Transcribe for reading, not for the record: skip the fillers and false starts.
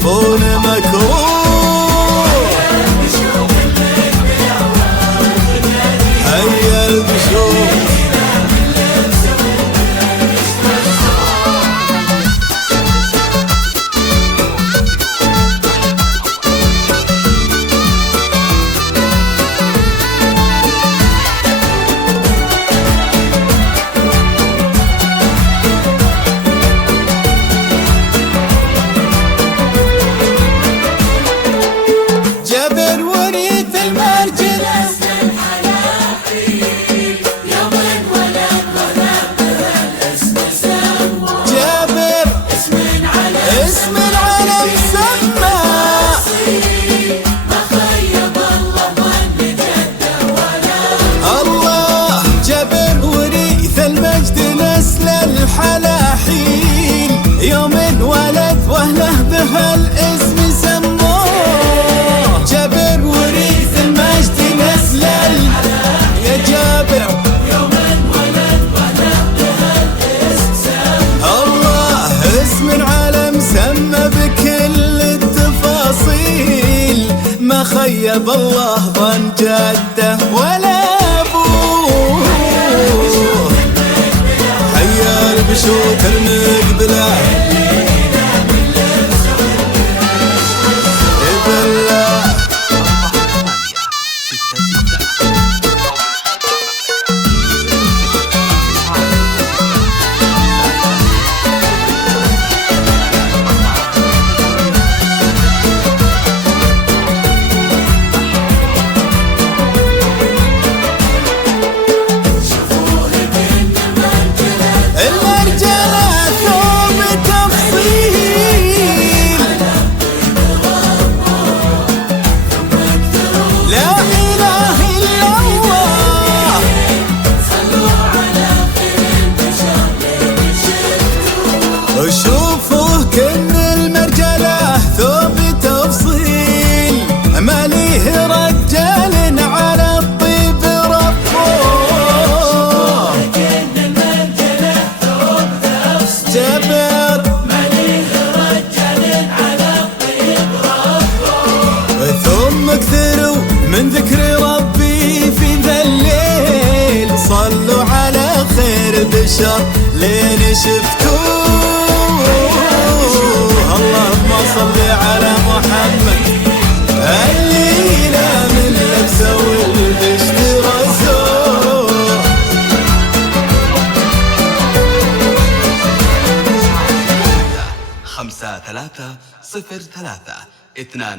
تلفون مكروه. هيا البشوف الحلاحين، يوم انولد واهله بهالاسم سموه. جابر وريث المجد نسل يا جابر، يوم انولد واهله بهالاسم سموه. الله اسم العالم سمى بكل التفاصيل، ما خيب الله ظن جده ولا بشوك المقبلة بالله. شوفوه كن المرجله ثوب تفصيل، ما ليه رجال على الطيب ربوه. كن المرجله ثوب تفصيل، جابر ما ليه رجال على الطيب ربوه. ثم اكثروا من ذكر ربي في ذا الليل، صلوا على خير البشر لين شفتوه. اللهم صل على محمد، الليلة من لبسه والبشت رسول. 5-3-0-3-2